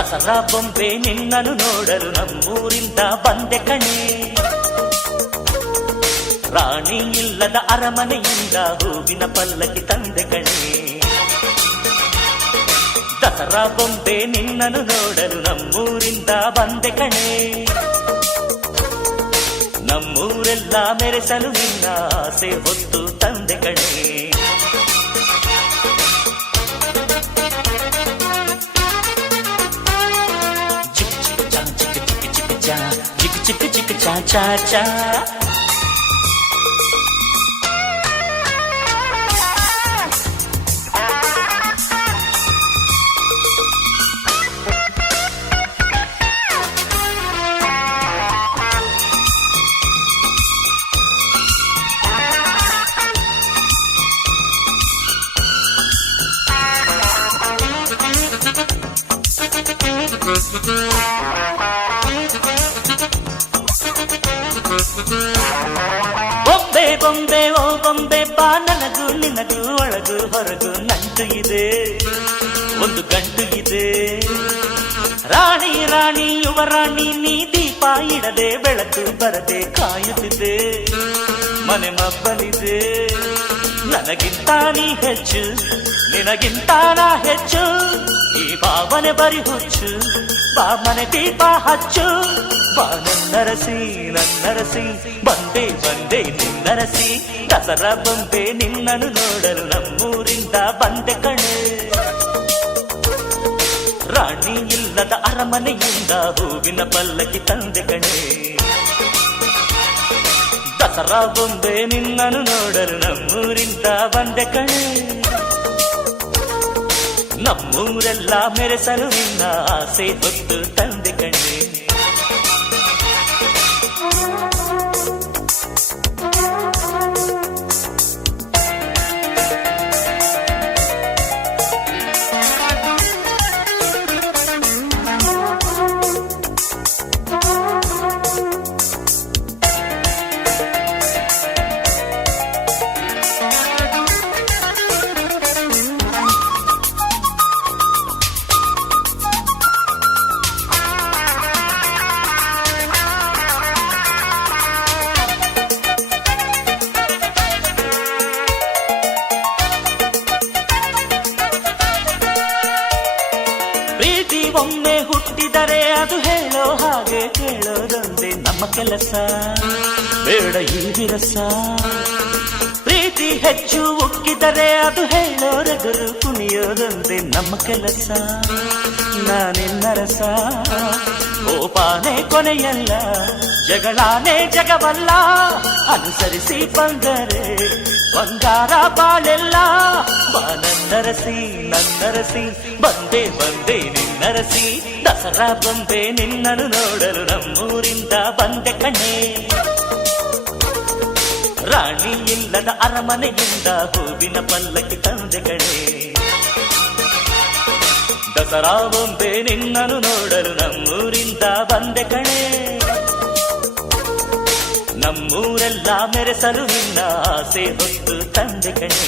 ದಸರಾ ಬೊಂಬೆ ನಿನ್ನನ್ನು ನೋಡಲು ನಮ್ಮೂರಿಂದ ಬಂದೆ ಕಣೆ. ರಾಣಿ ಇಲ್ಲದ ಅರಮನೆಯಿಂದ ಹೂವಿನ ಪಲ್ಲಕ್ಕಿ ತಂದೆ ಕಣೆ. ದಸರಾ ಬೊಂಬೆ ನಿನ್ನನ್ನು ನೋಡಲು ನಮ್ಮೂರಿಂದ ಬಂದೆ ಕಣೆ. ನಮ್ಮೂರೆಲ್ಲ ಮೆರೆಸಲು ನಿನ್ನ ಆಸೆ ಹೊತ್ತು ತಂದೆ ಕಣೆ. ಚಿಕ್ಕ ಚಿಕ್ಕ ಚಿಕ್ಕ ಚಾ ಚಾ ಚಾ ಬೊಂಬೆ ಬೊಂಬೆ ಓ ಬೊಂಬೆ ಬಾ, ನನಗೂ ನಿನಗೂ ಒಳಗೂ ಹೊರಗೂ ನಂಟು ಇದೆ, ಒಂದು ಗಂಟು ಇದೆ. ರಾಣಿ ರಾಣಿ ಯುವರಾಣಿ ನೀ ದೀಪ ಇಡದೆ ಬೆಳಕು ಬರದೆ ಕಾಯುತ್ತಿದೆ. ಮನೆ ಮಬ್ಬಲಿದೆ, ನನಗಿಂತ ನೀ ಹೆಚ್ಚು, ನಿನಗಿಂತ ನಾ ಹೆಚ್ಚು. ಈ ಭಾವನೆ ಬರಿ ಹುಚ್ಚು, ಬಾ ಮನೆ ದೀಪ ಹಚ್ಚು. ಬಾ ನನ್ನರಸಿ ನನ್ನರಸಿ, ಬಂದೆ ಬಂದೆ ನಿನ್ನರಸಿ. ದಸರಾ ಬೊಂಬೆ ನಿನ್ನನ್ನು ನೋಡಲು ನಮ್ಮೂರಿಂದ ಬಂದೆ ಕಣೆ. ರಾಣಿ ಇಲ್ಲದ ಅರಮನೆಯಿಂದ ಹೂವಿನ ಪಲ್ಲಕ್ಕಿ ತಂದೆ ಕಣೆ. ದಸರಾ ಬೊಂಬೆ ನಿನ್ನನ್ನು ನೋಡಲು ನಮ್ಮೂರಿಂದ ಬಂದೆ ಕಣೆ. ನಮ್ಮೂರೆಲ್ಲ ಮೆರೆಸಲು ನಿನ್ನ ಆಸೆ ಹೊತ್ತು ತಂದೆ ಕಣೆ. ಒಮ್ಮೆ ಹುಟ್ಟಿದರೆ ಅದು ಹೇಳೋ ಹಾಗೆ ಕೇಳೋದೊಂದೇ ನಮ್ಮ ಕೆಲಸ, ಬೇಡ ಈ ವಿರಸ. ಪ್ರೀತಿ ಹೆಚ್ಚು ಉಕ್ಕಿದರೆ ಅದು ಹೇಳೋರೆಗರು ಕುಣಿಯೋದೊಂದೇ ನಮ್ಮ ಕೆಲಸ. ನಾನಿನ್ನರಸ ಕೋಪಾನೇ ಕೊನೆಯಲ್ಲ, ಜಗಳಾನೇ ಜಗವಲ್ಲ. ಅನುಸರಿಸಿ ಬಂದರೆ ಬಂಗಾರ ಬಾಳೆಲ್ಲ. ಬಾ ನನ್ನರಸಿ ನನ್ನರಸಿ, ಬಂದೆ ಬಂದೆ ನಿನ್ನರಸಿ. ದಸರಾ ಬೊಂಬೆ ನಿನ್ನನ್ನು ನೋಡಲು ನಮ್ಮೂರಿಂದ ಬಂದೆ ಕಣೆ. ರಾಣಿ ಇಲ್ಲದ ಅರಮನೆಯಿಂದ ಹೂವಿನ ಪಲ್ಲಕ್ಕಿ ತಂದೆ ಕಣೆ. ದಸರಾ ಬೊಂಬೆ ನಿನ್ನನ್ನು ನೋಡಲು ನಮ್ಮೂರಿಂದ ಬಂದೆ ಕಣೆ. ನಮ್ಮೂರೆಲ್ಲ ಮೆರೆಸಲು ನಿನ್ನ ಆಸೆ ಹೊತ್ತು ತಂದೆ ಕಣೆ.